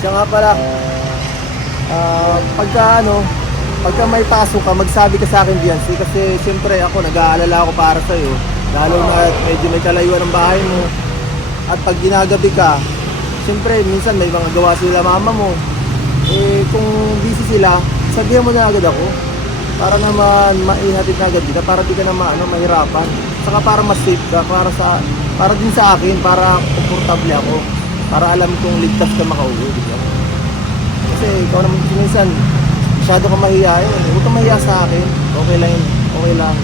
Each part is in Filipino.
Siya nga pala, pagka may pasok ka, magsabi ka sa akin diyan, kasi siyempre ako, nag-aalala ako para sa'yo. Lalo na medyo may kalayuan ng bahay mo. At pag ginagabi ka, siyempre minsan may mga gawa sila mama mo. Eh kung busy sila, sabihan mo na agad ako. Para naman maihatid na agad kita, para di ka na mahirapan. Saka para mas safe ka, para din sa akin, para komportable ako. Para alam kong ligtas ka makauwi. Diba? Kasi ikaw naman minsan, masyado ka mahihayin. Huwag ka mahiya sa akin. Okay lang yun. Okay lang.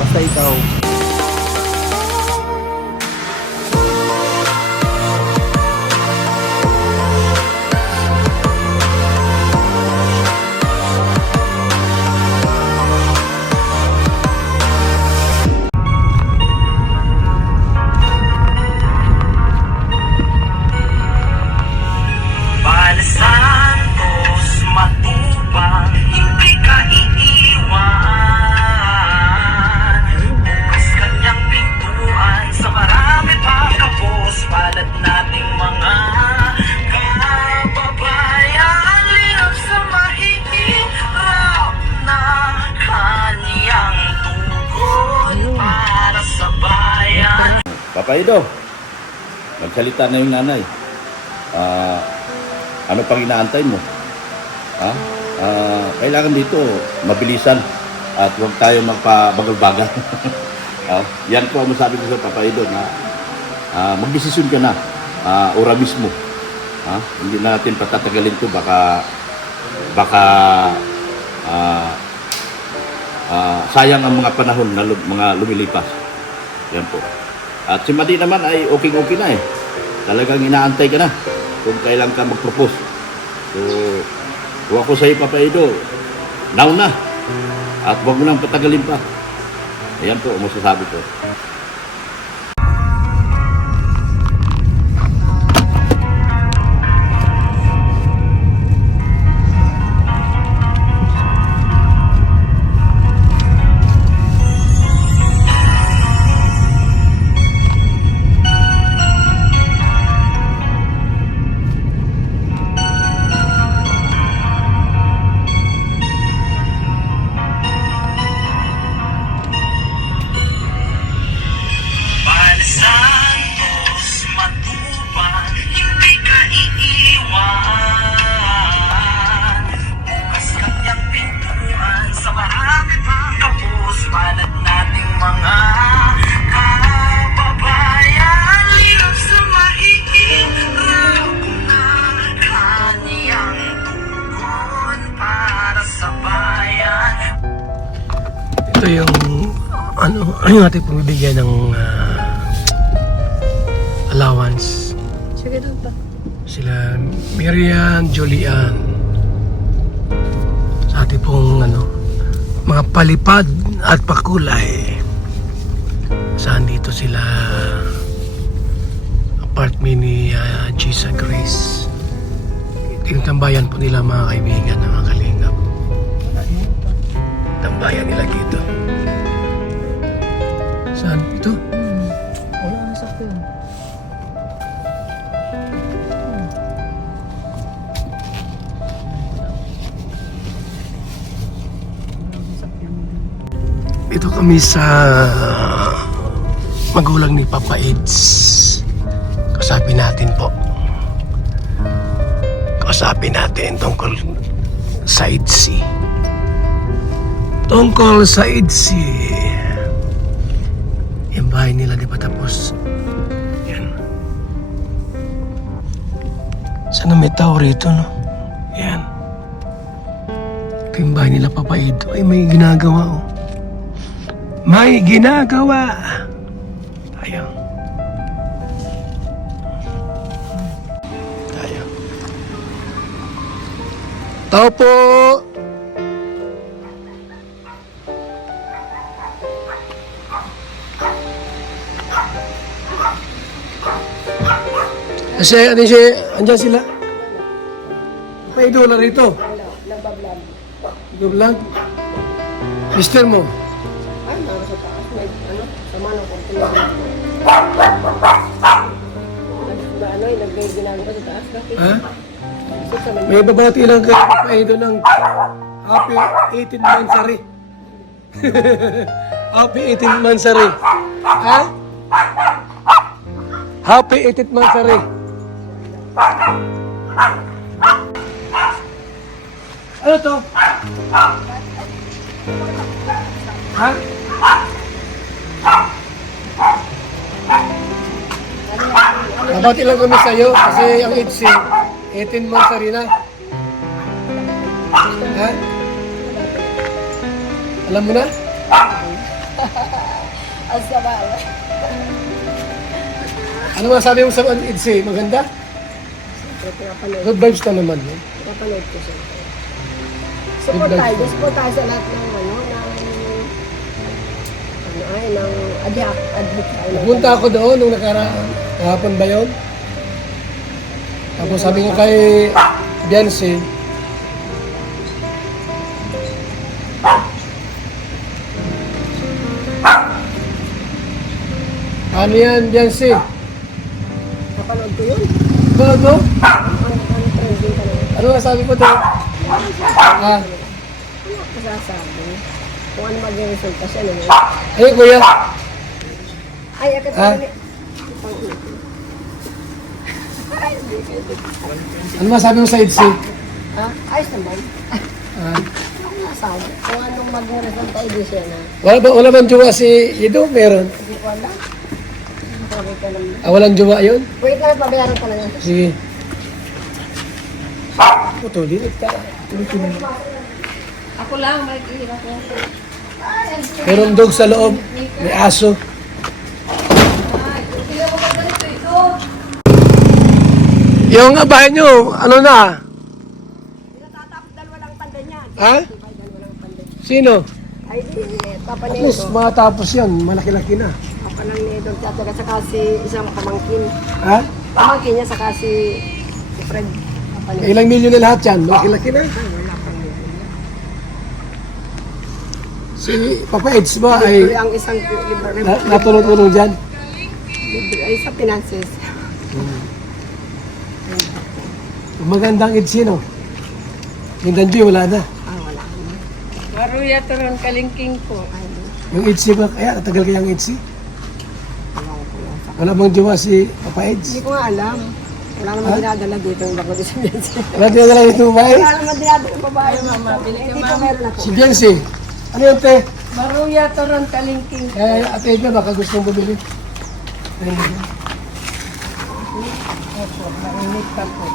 Basta ikaw. Papaido, magsalita na yung nanay. Ano pang inaantay mo? Kailangan dito mabilisan at huwag tayo magpabagal-bagal. Yan po ang masabi ko sa Papaido na magdesisyon ka na ora mismo. Hindi na natin patatagalin to, baka sayang ang mga panahon na mga lumilipas. Yan po. At si Madi naman ay okay na eh. Talagang inaantay ka na kung kailan ka mag-propose. So, huwag ko sa iyo, Papaido, now na. At huwag mo nang patagalin pa. Ayan po ang masasabi ko. Ito yung ating pumibigyan ng allowance. Sige doon pa. Sila Miriam, Julian. Sa ating pong mga palipad at pakulay. Saan dito sila apartment ni Gisa Grace. Ito yung tambayan po nila, mga kaibigan na mga kalingap. Tambayan nila dito. Saan? Ito? Wala ang sakyan. Ito kami sa magulang ni Papa Eds. Kausapin natin po. Kausapin natin tungkol sa EDSI. Tungkol sa EDSI. Yung bahay nila di pa tapos. Yan. Sana may tao rito, no? Yan. Ito yung bahay nila, Papa Ed. Ay, may ginagawa, oh. May ginagawa! Tayo. Tayo. Tao po! Kasi, andyan sila. May idola rito. Nagbablog. Nagbablog? Mister mo? Ay, nasa taas. May, sama ng konti. May ginagawa sa taas. Bakit? Ha? Gusto sa May babati lang kayo Papa Edo ng happy 18th monthsary. Happy 18th monthsary. Ha? Happy 18th monthsary. Ano to? Ha? Nabati lang kami sa'yo kasi ang age 18 months na rin na. Ha? Alam mo na? Ang sama. Ano masabi mo sa age maganda? Pinapanood. Good vibes na naman. Eh. Pinapanood ko siya. Support tayo. Support tayo sa lahat ng ng adyak. Punta ako doon nung nakaraan. Kahapon ba yun? Tapos sabi ko kay Biancy, ano yan, Biancy? Napanood ko yun. Ano? Ang trending ka naman. Ano masabi mo doon? Ah, Ano ako sasabi? Kung ano maging resulta siya naman. ay kuya. Ay, agad Ha? ko Ano masabi mo sa age? Ha? Ayos naman. Ah, Ano nasabi? Kung anong maging resulta, hindi siya na. wala bang jowa si Ido? Meron. Hindi ko alam. Sabi ka naman. Walang jowa yun? Wait lang, pabayaran ka na yan. Sige. Ito, dilit ka. Ako lang, may ihirap ko. Merong dog sa loob. May aso. Yung bahay nyo, ano na? Natatapos dalawa lang tanda niya. Ha? Ay, dalawa lang tanda. Sino? Ay, di, papa At niya least ito. matapos yan. Malaki-laki na. Papa lang niya ito. Tsaka saka si isang pamangkin. Ha? Pamangkin niya, saka si Fred. Papa niya. Ilang milyon na lahat yan. Malaki-laki na. Ay, wala pang yun. Si Papa Eds ba Libre ay ang isang libre. natulong-tulong dyan? Libre ay sa finances. Magandang Eds yun, oh. Yung Danjoy, wala na. Ah, wala. Maruya taron kalingking ko. Ay, Yung Eds ba kaya? Natagal kaya ang Eds? wala ko lang. Wala bang jowa si Papa Hindi Eds? ko nga alam. Wala naman dinadala dito yung bako sa Biancy. Wala din na lang ito ba Wala naman dinadala yung babae. Mama, bili ka, Hindi ko mama. meron ako. Si Biancy. Ano yun, te? Maruya taron kalingking ko. Eh, ate Edna, baka gustong bumili. Ayun. Mainit pa po.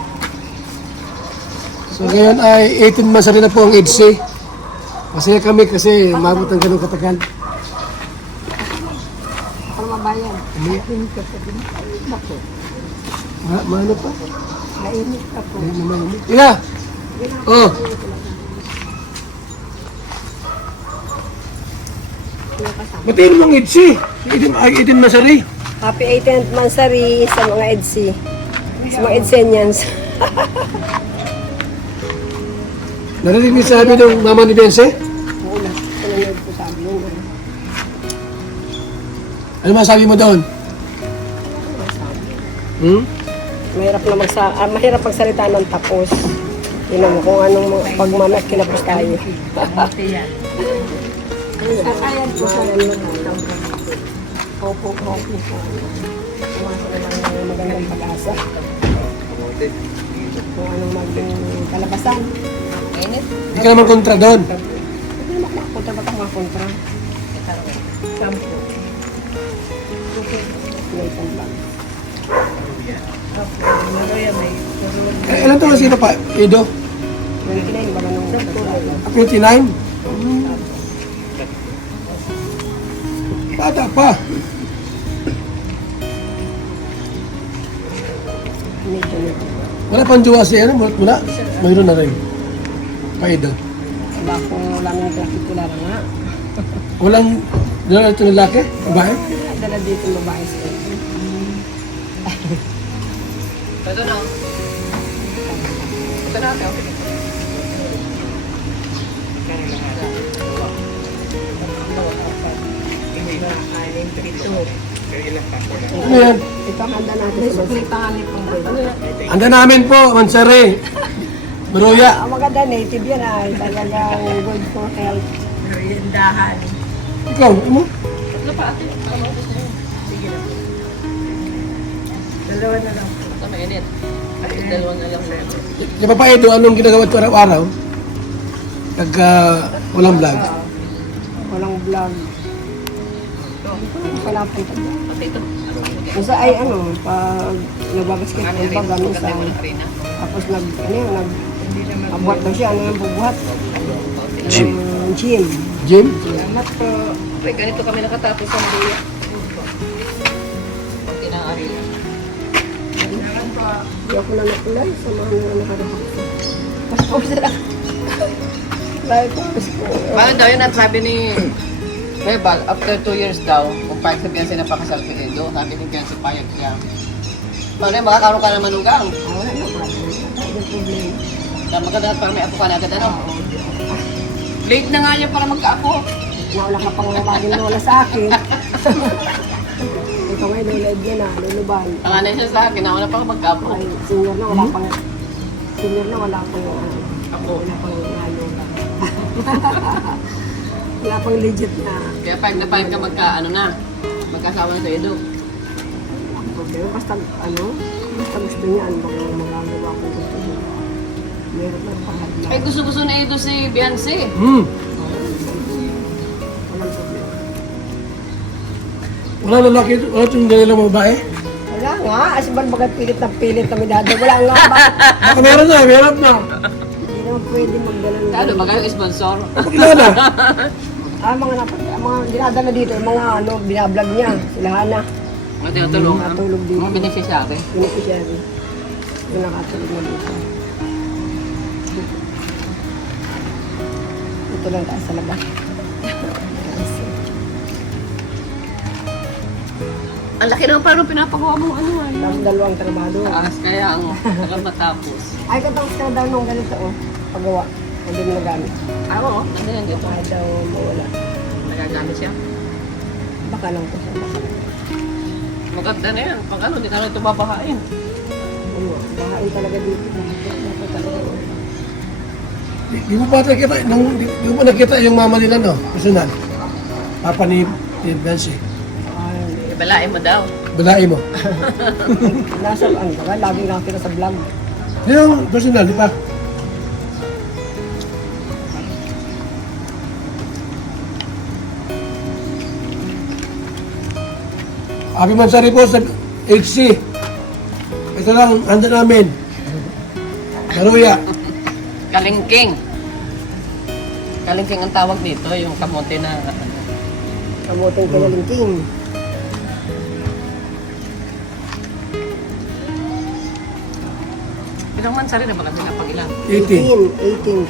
So ngayon ay 18 months na rin na po ang age. Masaya kami kasi mabot ang ganun katagal. Para mabayan. Umiyak. Maano pa? Mainit ka po. Ayun naman. Ina! Oh! Batiin mo ang age eh. 18 months na rin. Happy 18th Mansari sa mga EDSI. Sa mga EDSenians. Narinig mo sabi ng mama ni Bense? Oo na. Pinanood ko sabi yun. Ano masabi mo doon? Hmm? Mahirap magsalita ng tapos. Yun mo kung anong pagmamas kinapos tayo. Buti yan. Ayan po sa Opo. Magandang pag-asa. Kung anong maging kalabasan. Mainit. Hindi ka naman kontra doon. Hindi naman makakontra ba mga kontra? Sampo. May isang bang. Maruya may. Ilan taon sino pa? Edo? 29 ba nung 29? Bata pa. medyo Wala pang jowa si ano? Wala. Mayroon na rin. Pa Edo. wala kung wala nang kapitular nga. Walang dala ito ng laki? Babae? Dala dito yung babae sa Ito na. Ito na. Okay. Ano yan? Ito Ito ang handa natin sa May pangalit pang boy. Handa namin po, Mansari. Maruya. Ang maganda native yan ay talagang good for health. Meriendahan. Ikaw, ano? Tatlo pa ate. Para maubos na yun. Sige na. Dalawa na lang. Ito mainit. Ay, dalawa na lang. Yung papaido, anong ginagawa ito araw-araw? Pagka walang vlog. Walang vlog. Wala pa ito. Ate, ito. Minsan ay ano, pag nagbabasketball Ano ba, ganun sa... mo na rin na. Tapos nag-abuhat daw siya. Ano yung bubuhat? Gym. Gym. Jim? Salamat po. Ay, ganito kami nakatapos ang buya. Pati ng arila. Hindi ako na nakulay sa mga nakarapos. Tapos sila. Like, tapos ko. Paano daw yun at sabi ni Bebal, after 2 years daw, kung pahit sa Beyonce na pakasal ka din doon, sabi ni Beyonce, payag siya. Paano yun, makakaroon ka ng manugang. Wala na ba? Wala problema. Kaya maganda at parang may apo ka na agad, ano? Late na nga niya para magka-apo. Wala ka pang laging lola sa akin. Ito ngayon, lola din na, luluban. Panganay siya sa akin, nauna pa ako magka-apo. Ay, senior na, wala pang... Senior na, wala pang... Ako. Wala pang lola. Wala pang legit na. Kaya pag napayag ka ano na, magkasawa na sa Edo. Ang problema, basta basta gusto niya, ano bang magagawa ko gusto niya. Meron na pahadla. Ay, gusto-gusto na Edo si Beyonce. Walang problema. Wala lalaki, wala itong dalalang babae? Wala nga, asiban bagat pilit na pilit kami dati. Wala nga, bakit? Baka meron na, meron na. Hindi naman pwede magdala ng Ano, magayo sponsor. Pakilala. mga dinadala dito, yung mga binablog niya, sila Hana, Mga tinutulong. Natulog dito. Mga beneficiary. beneficiary. Yung nakatulog na dito. Ito lang tayo sa labas. Ang laki naman parang pinapagawa mo ano ay. Tapos dalawang trabaho. Taas kaya ang walang matapos. Ay, katapos ka na daw nung ganito, paggawa. Hindi mo nagamit. Ah, oo. Nandiyan dito. Kahit daw mawala. Nagagamit siya. Baka lang po siya. Baka lang. Maganda na yan. Pag ano, di na ito babahain. Ano, bahain talaga dito. Dapat talaga. Di mo pa nakita, di mo pa nakita yung mama nila, no? Personal. Papa ni Nancy. Ay, Ibalain mo daw. Balai mo. nasa, ano ba, lagi nakakita sa vlog. Yung personal, di pa? Happy Mansari po sa HC. Ito lang, handa namin. Maruya. Kalingking. Kalingking ang tawag dito, yung kamote na Kamuting kinalingking. ilang mansari na ba kasi na pag ilan? 18. 18.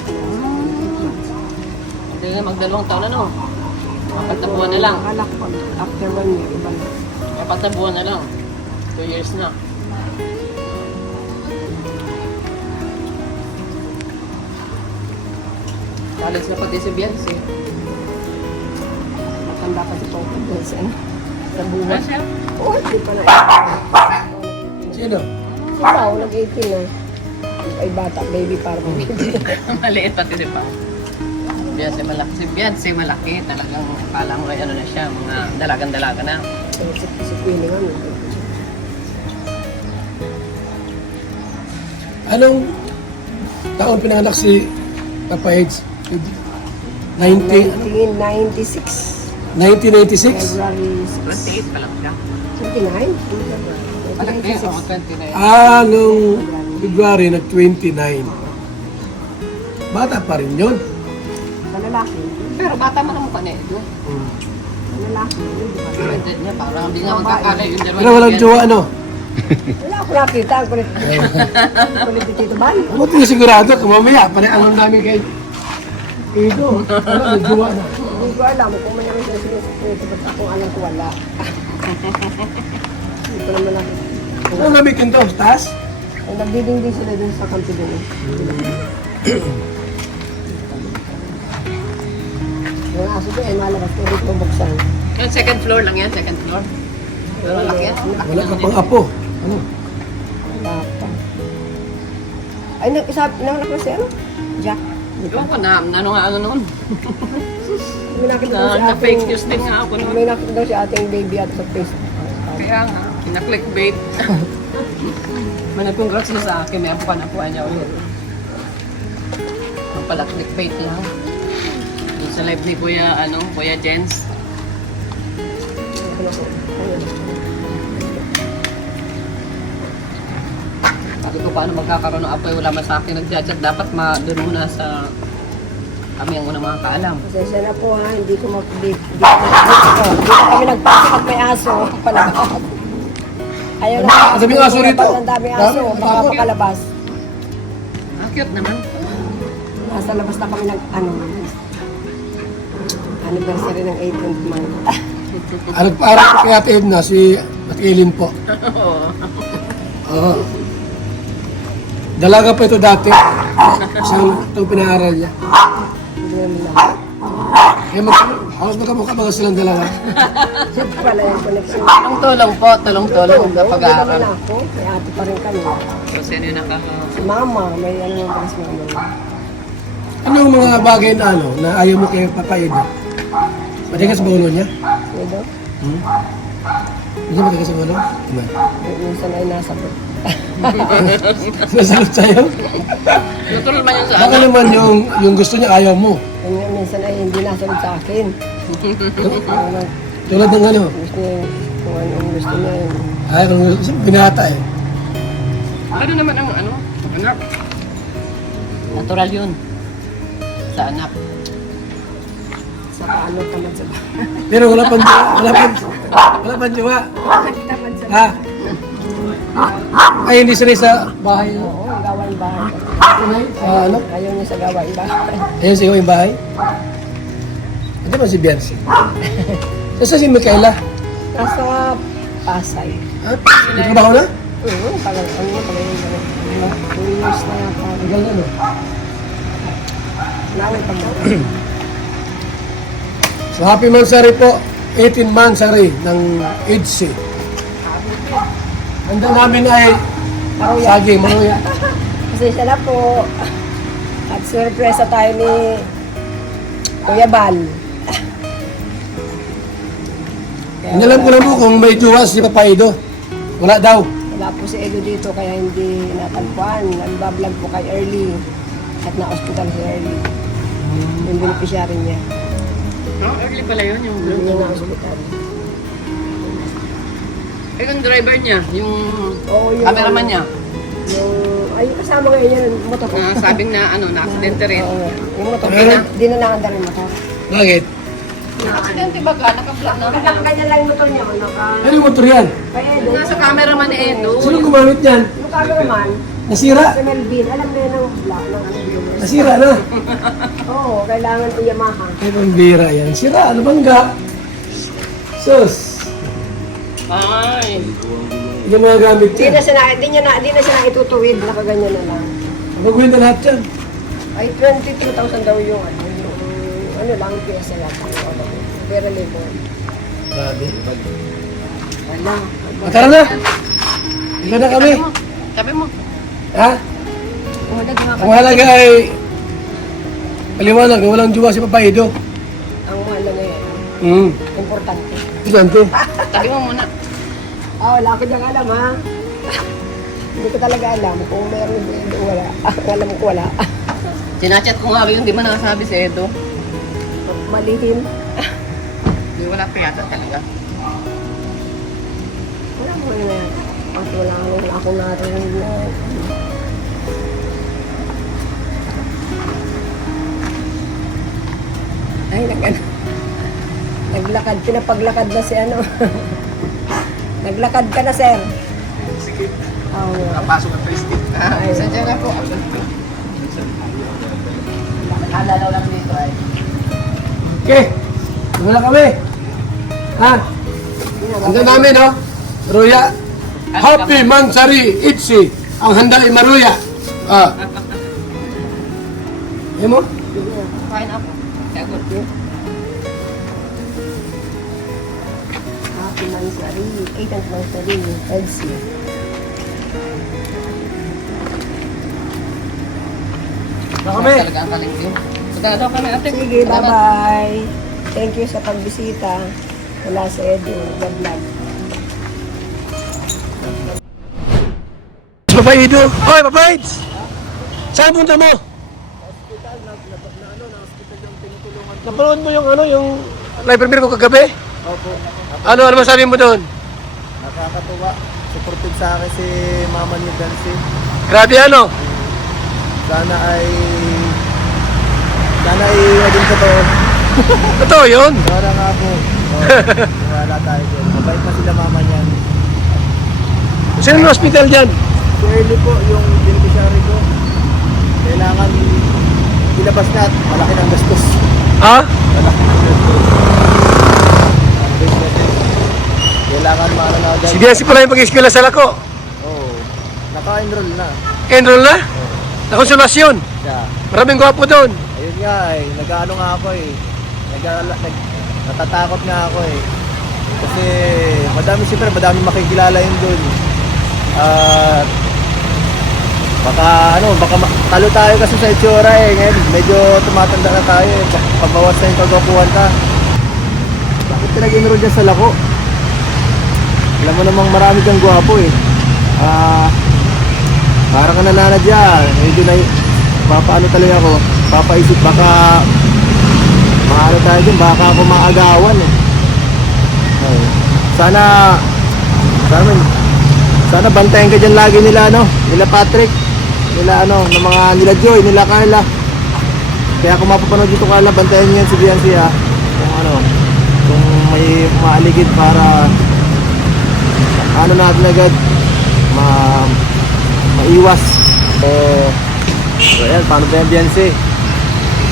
Hindi na magdalawang taon na no. Apat na buwan na lang. Akala ko pag after 1 year, iba na. Apat na buwan na lang. 2 years na. College na pati si Beyonce. Matanda pa si Popo doon sa ano. Sa buwan. Ano siya? Oo, hindi pa na. Sino? Ikaw, nag-18 na. Ay bata, baby para mo. Maliit pati si Pao. Beyonce malaki. Si Beyonce malaki. Talagang palang ano na siya. Mga dalagan-dalaga na. Si Queenie nga. Anong taon pinanganak si Papa Eds? 1996. 1996? February 28 pa lang siya. 29? Malaki. 1996. Oo, 29. Nung February, nag-29. Bata pa rin yun. Sa lalaki. Pero bata man ang mukha niya. Edo. Sa lalaki. Hindi ba? Pwede niya. Parang hindi nga magkakala yung dalawa. Pero walang jowa, ano? Wala ako nakita. Ang kulit. Kulit ni Tito Bal. Ako ito sigurado, kung mamaya, parehangan namin kay Ido. Ano, may jowa na. Hindi ko alam kung may namin sinusunod. Ba't akong alam ko wala. Hindi ko naman nakita. Ano namin kinto? Taas? Ay, nagdiding sila dun sa kanto dun. Yung aso ko ay malabas ko dito buksan. Yung second floor lang yan. Second floor. Pero laki yan. Wala ka pang apo. Ano? Wala pa. Ay, nanganak na si ano? Jack. Ewan ko na, ano nga ano noon. May nakita daw si Na ating... fake news din nga ako noon. May nakita daw si ating baby at sa Facebook. Kaya nga, kina-clickbait. May nag-congrats na sa akin, may apo ka na po niya ulit. Ang pala clickbait lang. Yung sa live ni Kuya Jens. Sabi ko paano magkakaroon ng apoy, wala man sa akin nag-chat. Dapat doon muna sa kami ang unang makakaalam. Pasensya na po ha, hindi ko Hindi kami nagpasok at may aso. Palabas. Ayaw na. Ang daming aso rito. Ang daming aso. Dami, Baka pakalabas. Cute naman. Nasa labas na kami anniversary ng 18th month. Ano para kay Ate Edna, si Ate Eileen po. Oo. Dalaga pa ito dati. Itong pinaaral niya. Hindi namin lang. Halos magkamukha mga silang dalawa. Siyempre pala yung connection. Tulong po, tulong-tulong sa Hindi naman pag-aaral. ako. May ate pa rin kami. So, sino yung Si mama, may ano yung balas mama. Ano yung mga bagay na na ayaw mo kay Papa Edo? Matigas ba ulo niya? Diba? Hindi matigas ang ulo? Ano? Minsan ay nasa bed. Nasalot sa'yo? Natural man yun sa Baka naman yung gusto niya ayaw mo. Kaya nga, minsan ay hindi nasunod sa akin. Tulad ng ano? Gusto niya, kung ano ang gusto niya. Ay, kung gusto, binata eh. Ano naman ang anak? Natural yun. Sa anak. Sa paano tamad sa bahay. Pero wala pang jowa. Tamad sa Ha? Ay, hindi sanay sa bahay. Oo, gawain bahay. Ano? Ayaw niya sa gawain bahay. Ayun sa yung bahay. Ano ba si Beyonce? Saan si Micaela? Nasa Pasay. Ha? Nagtrabaho na? Oo, tagal ano, tagal yung gano'n. 2 years na yata. Tagal na, no? Naway pa mo. So, happy Mansari po. 18 Mansari ng EDC. Handa namin ay saging, maruya. Pasensya na po. At surpresa tayo ni Kuya Bal. Inalam ko lang po kung may jowa si Papa Edo. Wala daw. Wala po si Edo dito kaya hindi natagpuan. Nagbablog po kay Early. At na-hospital si Early. Yung beneficiary niya. Early pala yun, yung Hindi niya na-hospital. yung driver niya, yung Oo, yung cameraman niya. Ay, yung kasama ngayon yan, motor ko. Sabing na na-aksidente rin. Oo, yung motor ko. Ano? Di na nakanda rin motor. Bakit? Aksidente ba ka? Naka-vlog na. Kanya lang yung motor niya. Ano yung motor yan? Kay Edo. Nasa cameraman ni Edo. Sino gumamit yan? Yung cameraman, Nasira? si Melvin, alam na yan ng vlog ng ano yun. Nasira na. Oo, kailangan ko Yamaha. Ay, pambira yan. Sira, ano bangga? Sus. Ay. Yung mga gamit Di yan. na siya na itutuwid, nakaganyan na lang. Gagawin na lahat yan. Ay, 22,000 daw yung ano lang, piyesa lang. Pero libo. Grabe. Wala. Tara na. Ika na kami. Sabi mo. Ha? Umudag nga Ang halaga ay paliwanag, walang jowa si Papa Edo. ang mahalaga yan. Importante. Importante. Sabi mo muna. Wala ko diyang alam ha. Hindi ko talaga alam kung meron o wala. Alam ko wala. Sinachat ko nga yun, di man nakasabi si Edo. Malihim. Di wala pa yata talaga. Wala mo na yan. At wala akong narinig na. Ay, naglakad. Pinapaglakad na si ano. Naglakad ka na, sir. Sige. Oo. Napasok ang Facebook. Ay. Sadya na po. Alalaw lang dito ay. Okay. Wala kami. Ha? Handa namin, no? Maruya. Happy Mansari Itzi. Ang handa ay Maruya. Ayan mo? Kain ako. Kaya good. anniversary, 8th anniversary, Elsie. Kami. Talaga ang kaling din. Daw kami ate. Sige, bye-bye. Thank you sa pagbisita. Wala sa Edu, the vlog. Papaido. Hoy, Papaids! Saan punta mo? Napanood mo yung yung live premiere ko kagabi? Opo. Ano masabi mo doon? Nakakatuwa. Supportive sa akin si Mama ni Dancy. Grabe ano? Sana ay maging totoo. Totoo yun. Sana nga po. Wala tayo dyan. Mabait na sila mama niyan. Sino yung hospital dyan? Si Early po, yung beneficiary ko. Kailangan ilabas na at malaki ng gastos. Ha? Malaki ng gastos. Kailangan maano na dyan. Si Biancy pala yung pag-eskwela sa Lako. Oo. Naka-enroll na. Enroll na? Nakonsolasyon. Yeah. Maraming gwapo doon. Ayun nga eh. Nag-ano nga ako eh. Natatakot nga ako eh. Kasi madami makikilala yun doon. At baka talo tayo kasi sa itsura eh. Ngayon medyo tumatanda na tayo eh. Pabawas na yung pagkakuhan ka. Bakit pinag-enroll dyan sa Lako? Alam mo namang marami kang gwapo eh. Parang ka nananadya. Medyo na papaano talaga ako. Papaisip baka maano tayo dyan. Baka ako maagawan eh. Ay, sana bantayan ka dyan lagi nila nila Patrick, nila Joy, nila Carla. Kaya kung mapapanood dito Carla, bantayan yan si Biancy kung may maaligid para natin agad maiwas. So ayan, paano ba yan Biancy?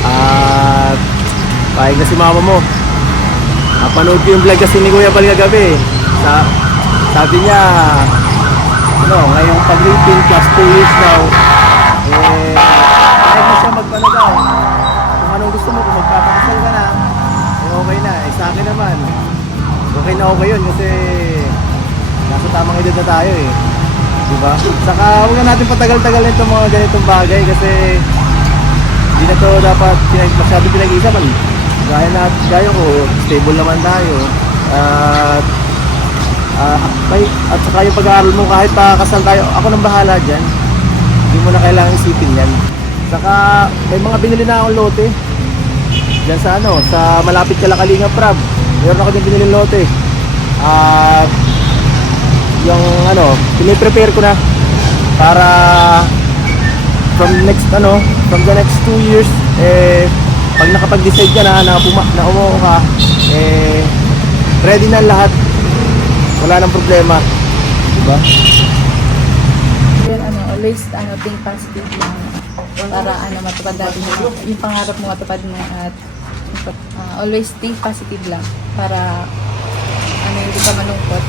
At pahig na si mama mo. Napanood ko yung vlog kasi ni Kuya Bal kagabi. Sabi niya, ngayong pag-raping plus 2 years now, pahig na siya magpalagay. Kung anong gusto mo, kung magpapakasal ka na, okay na. Sa akin naman, okay na okay yun kasi nasa tamang edad na tayo eh. Diba? Saka huwag na natin patagal-tagal itong mga ganitong bagay kasi hindi na to dapat masyado pinag-iisapan. Gaya ko, stable naman tayo. At saka yung pag-aaral mo, kahit pakakasal tayo, ako nang bahala dyan. Hindi mo na kailangan isipin yan. Saka may mga binili na akong lote. Dyan sa malapit kala Kalinga Prab. Meron ako din binili lote. At yung piniprepare ko na para from the next 2 years, pag nakapag-decide ka na umuo ka, ready na lahat. Wala nang problema. Diba? Then always think positive lang para matupad natin yung pangarap mo, matupad mo at always think positive lang para hindi ka malungkot.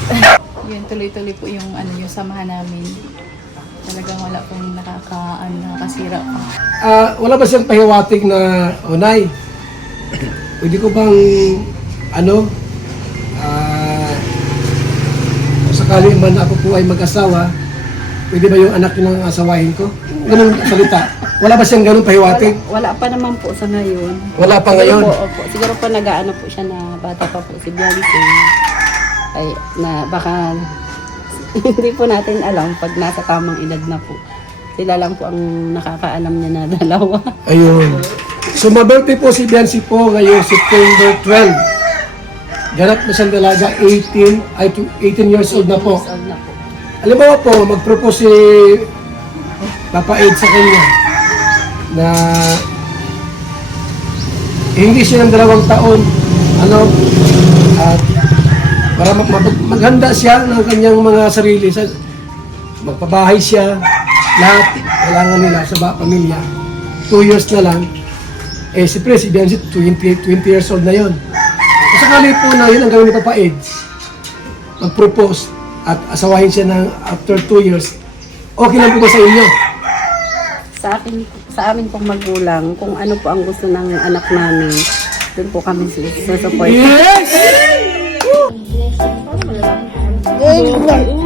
Yun, tuloy-tuloy po yung yung samahan namin. Talagang wala pong nakakasira pa. Wala ba siyang pahiwatig na Nay? Pwede ko bang sakali man ako po ay mag-asawa, pwede ba yung anak ng asawahin ko? Ganun salita. Wala ba siyang ganun pahiwatig? Wala pa naman po sa ngayon. Wala pa ngayon? Opo. Siguro po nag-aano po siya na bata pa po si Biancy. Ay, na baka hindi po natin alam pag nasa tamang edad na po. Sila lang po ang nakakaalam niya na dalawa. Ayun. So, mabirthday po si Biancy po ngayong September 12. Ganap na siyang dalaga, 18 years old na po. Old na po. Alam mo po, mag-propose si Papa Ed sa kanya na hindi siya ng 2 taon at para maghanda siya ng kanyang mga sarili, magpabahay siya, lahat kailangan nila sa pamilya. 2 years na lang, siyempre si Biancy 20 years old na yon. Sakali po na yun ang gawin ni Papa Ed, mag-propose at asawahin siya ng after 2 years, okay lang po ba sa inyo? Sa amin pong magulang, kung ano po ang gusto ng anak namin, doon po kami sa support. Yes! Ingat.